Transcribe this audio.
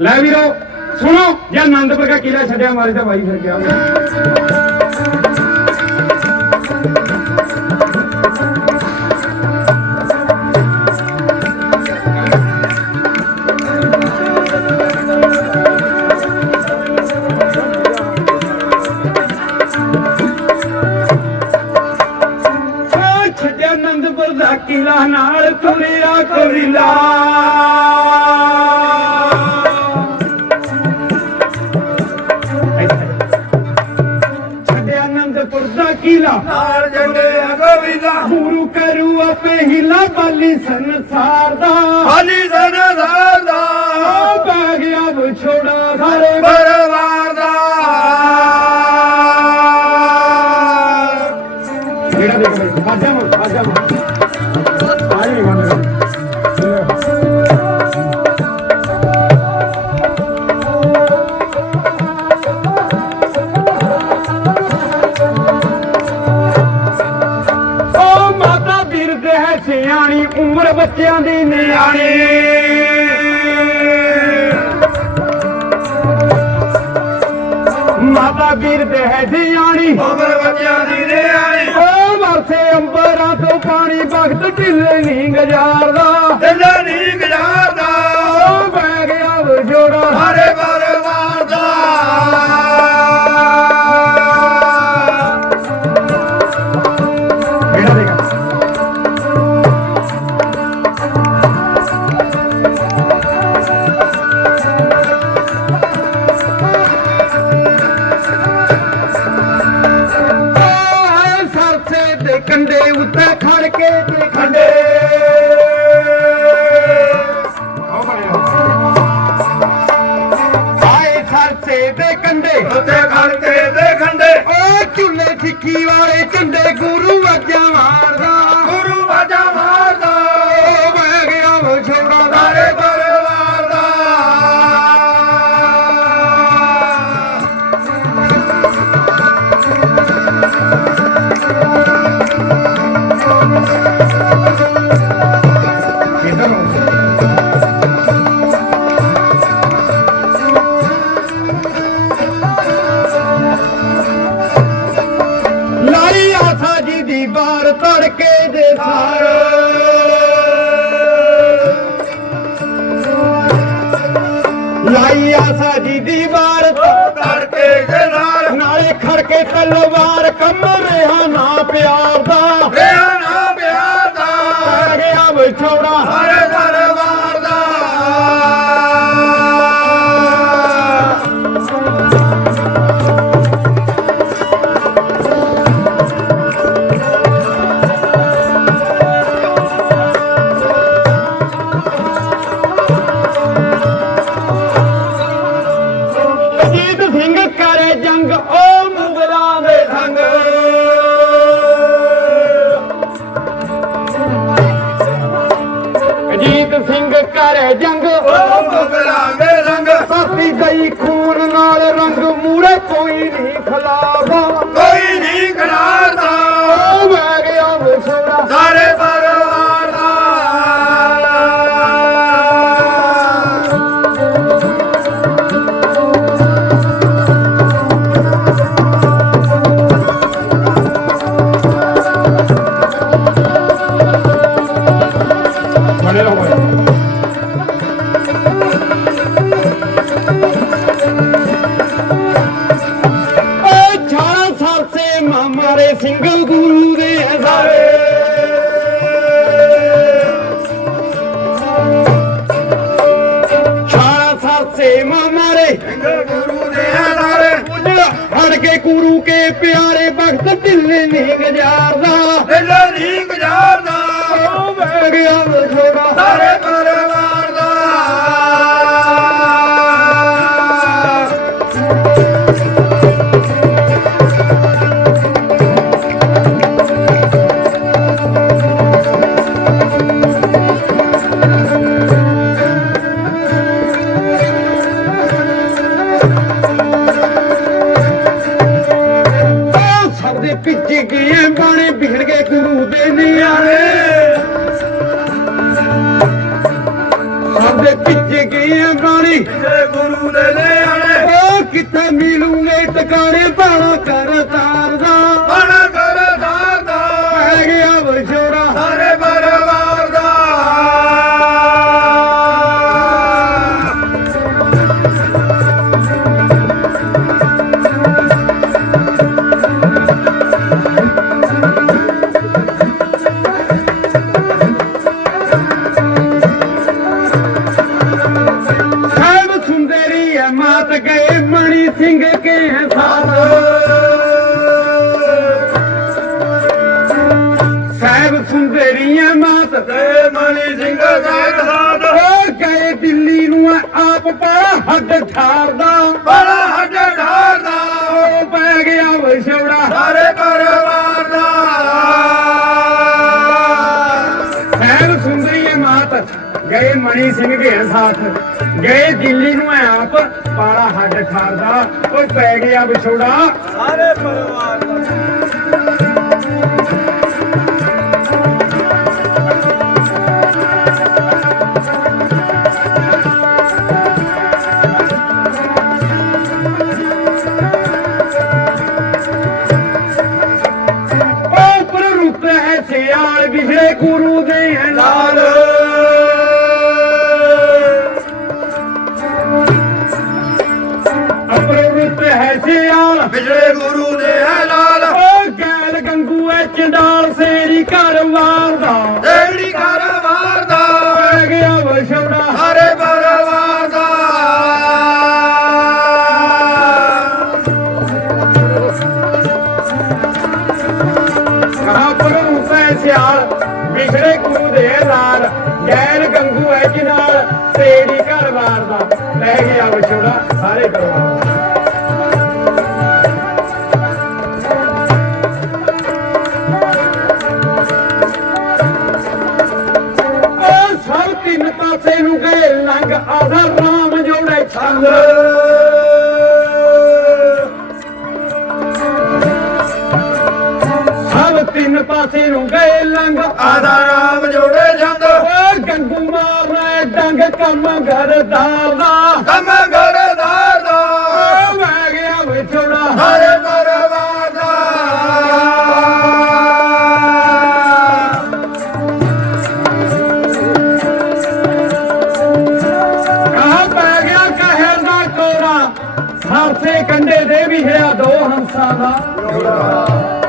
ਲੈ ਵੀਰੋ ਸੁਣੋ ਜੇ ਆਨੰਦਪੁਰ ਦਾ ਕਿਲਾ ਛੱਡਿਆ ਮਾਰੇ ਤਾਂ ਬਾਈ ਫਿਰ ਗਿਆ ਨਾਲ ਜੰਗੇ ਗੋਵਿੰਦਾ ਗੁਰੂ ਕਰੂ ਆਪੇ ਹਿਲਾ ਬਾਲੀ ਸੰਸਾਰ ਦਾ। ਹਾਲੀ ਸਰਦਾਰ ਦੀ ਨਿਆਣੀ। ਮਾਤਾ ਬਿਰਦ ਹੈ ਸਿਆਣੀ ਉਮਰ ਬੱਚਿਆਂ ਦੀ ਨਿਆਣੀ। ਓ ਵਰਸੇ ਅੰਬਰਾਂ ਤੋਂ ਪਾਣੀ ਭਗਤ ਢਿੱਲੇ ਨਹੀਂ ਗੁਜ਼ਾਰਦਾ ਦਿਲ ਨਹੀਂ ਗੁਜ਼ਾਰਦਾ ਆਏ ਸਰਸੇ ਦੇ ਕੰਡੇ ਉੱਤੇ ਖੜ ਕੇ ਦੇਖੰਦੇ ਓ ਝੁੱਲੇ ਸਿੱਖੀ ਵਾਲੇ ਝੰਡੇ ਗੁਰੂ ਅੱਜਾ ਲਾਈ ਆਸਾ ਜੀ ਦੀ ਬਾਰ ਤੜਕੇ ਦੇ ਨਾਲ। ਨਾਲੇ ਖੜਕੇ ਤਲਵਾਰ ਕੰਮ ਰਿਹਾ ਨਾ ਪਿਆਰ ਦਾ ਰਿਆ ਨਾ ਪਿਆਰ ਦਾ ਗਿਆ ਵਿਛੋੜਾ। ਸਾਰੇ ਸਿੰਘ ਕਰੇ ਜੰਗ। ਉਹ ਮੁਗਲਾਂ ਦੇ ਸਿੰਘ ਗੁਰੂ ਦੇ ਸਾਰੇ ਛਾਲਾ ਸਰਸੇ ਮਾਰੇ ਗੁਰੂ ਦੇ ਨਾਰੇ ਫੜ ਕੇ ਗੁਰੂ ਕੇ ਪਿਆਰੇ ਭਗਤ ਢਿੱਲੇ ਨਹੀਂ ਗੁਜ਼ਾਰਦਾ ਦਿਲ ਨਹੀਂ ਗੁਜ਼ਾਰਦਾ ਓ ਮੈਂ ਗਿਆ ਵਿਛੋੜਾ ਦੇ ਦੇ ਵਿੱਚ ਗਏ ਬਾਣੀ ਜੇ ਗੁਰੂ ਦੇ ਨਿਆਣੇ ਉਹ ਕਿੱਥੇ ਮਿਲੂਗੇ ਟਿਕਾਣੇ? ਬਾਣਾ ਕਰ ਤਾਰਦਾ ਤੇ ਮਣੀ ਸਿੰਘ ਸਾਹਿਬ ਸਾਧ। ਉਹ ਗਏ ਦਿੱਲੀ ਨੂੰ ਆਪ ਪਾਲਾ ਹੱਡ ਠਾਰਦਾ। ਬੜਾ ਹੱਡ ਢਾਰਦਾ ਉਹ ਪੈ ਗਿਆ ਵਿਛੋੜਾ ਸਾਰੇ ਪਰਿਵਾਰ ਦਾ ਸਹਿਬ ਸੁੰਦਰੀ ਹੈ ਮਾਤ। ਗਏ ਮਣੀ ਸਿੰਘ ਦੇ ਸਾਥ। ਗਏ ਦਿੱਲੀ ਨੂੰ ਆਪ ਪਾਲਾ ਹੱਡ ਠਾਰਦਾ। ਓਏ ਪੈ ਗਿਆ ਵਿਛੋੜਾ। ਸਾਰੇ ਪਰਿਵਾਰ ਦਾ ਬਿਜਲੇ ਗੁਰੂ ਦੇ ਲਾਲ ਗੈਲ ਗੰਗੂ ਐ ਚੰਡਾਲ ਸੇਰੀ ਘਰ ਵਾਰਦਾ। ਜਿਹੜੀ ਘਰ ਮਾਰਦਾ ਪੈ ਗਿਆ ਵਿਛੋੜਾ ਸਾਰੇ ਪਰਿਵਾਰ ਦਾ ਕਹਾ ਪਰ ਰੁੱਤ ਹੈ ਸਿਆਲ ਵਿਛੜੇ ਗੁਰੂ ਦੇ ਲਾਲ। ਗੈਲ ਗੰਗੂ ਐ ਚੰਡਾਲ ਸੇਰੀ ਘਰ ਵਾਰਦਾ। ਪੈ ਗਿਆ ਸਾਰੇ ਪਰਿਵਾਰ। ਪਾਸੇ ਨੂੰ ਗਏ ਲੰਗ ਆਦਾ ਰਾਮ ਜੋੜੇ ਛੰਦ। ਸਭ ਤਿੰਨ ਪਾਸੇ ਨੂੰ ਗਏ ਲੰਗ ਆਦਾ ਰਾਮ ਜੋੜੇ ਜੰਦ ਓ ਗੰਗੂ ਮਾਰਨਾ ਡੰਗ ਕੰਮ ਘਰਦਾਰ ਦਾ ਕੰਮ ਲਿਖਿਆ ਦੋ ਹੰਸਾਂ ਦਾ।